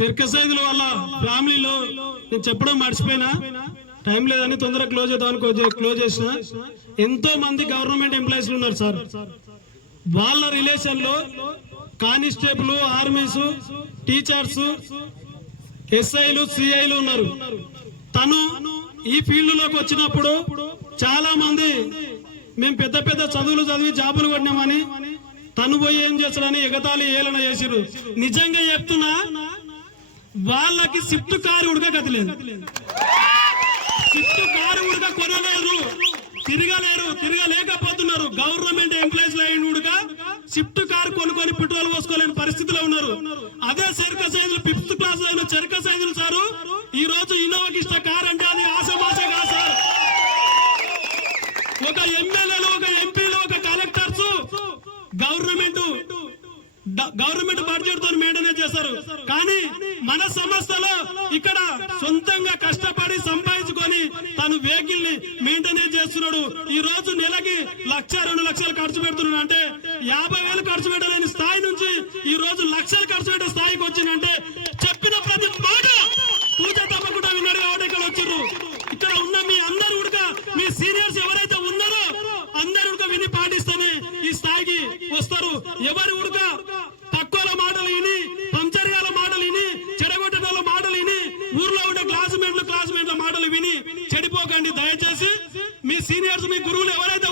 Circus సైదుల వాళ్ళ ఫ్యామిలీలో నేను చెప్పడం మర్చిపోయినా, టైం లేదని తొందరగా క్లోజ్ చేద్దామని క్లోజ్ చేసిన. ఎంతో మంది గవర్నమెంట్ ఎంప్లాయీస్ ఉన్నారు సార్. వాళ్ళ రిలేషన్ లో కానిస్టేబుల్, ఆర్మీస్, టీచర్స్, ఎస్ఐలు, సిఐలు ఉన్నారు. తను ఈ ఫీల్డ్ లోకి వచ్చినప్పుడు చాలా మంది మేము పెద్ద పెద్ద చదువులు చదివి జాబులు కొట్టినామని తను పోయి ఏం చేస్తాడని ఎగతాళి ఏలన చేసిరు. నిజంగా చెప్తున్నా, వాళ్ళకి స్విఫ్ట్ కారు ఉడక గతి లేదు. స్విఫ్ట్ కారు ఉడక కొనలేరు, తిరగలేకపోతున్నారు. గవర్నమెంట్ ఎంప్లాయీస్ లైన్ ఉడక స్విఫ్ట్ కారు కొనుక్కొని పెట్రోల్ పోసుకోలేని పరిస్థితిలో ఉన్నారు. అదే సర్కస్ సైజులు 5th క్లాస్ అయిన సర్కస్ సైజులు సారు ఈ రోజు ఇన్నోవాకి ఇష్ట కార్ అంటే అది ఆశమాసే కాదు సార్. ఒక ఎమ్మెల్యేలు, ఒక ఎంపీలు, ఒక కలెక్టర్స్ గవర్నమెంట్ బడ్జెట్ తో మెయింటైన్ చేస్తారు. కానీ మన సంస్థలో ఇక్కడ సొంతంగా కష్టపడి సంపాదించుకొని తను వెహికల్ ని మెయింటైన్ చేస్తున్నాడు. ఈ రోజు నెలకి 1,00,000-2 లక్షలు ఖర్చు పెడుతున్నాడు. అంటే 50,000 ఖర్చు పెట్టలేని స్థాయి నుంచి ఈ రోజు లక్షలు ఖర్చు పెట్టే స్థాయికి వచ్చిందంటే చెప్పిన ప్రతి మాట పూజ తప్పకుండా విన్నాడు కాబట్టి ఇక్కడ వచ్చారు. ఇక్కడ ఉన్న మీ అందరూ కూడా, మీ సీనియర్స్ ఎవరైతే ఉన్నారో అందరూ కూడా విని పాటిస్తేనే ఈ స్థాయికి వస్తారు. ఎవరు ఉడక తక్కువ మాటలు విని, పంచర్యాల మాటలు విని, చెడగొట్టడాల మాటలు విని, ఊర్లో ఉండే క్లాస్మేట్ల మాటలు విని చెడిపోకండి. దయచేసి మీ సీనియర్స్, మీ గురువులు ఎవరైతే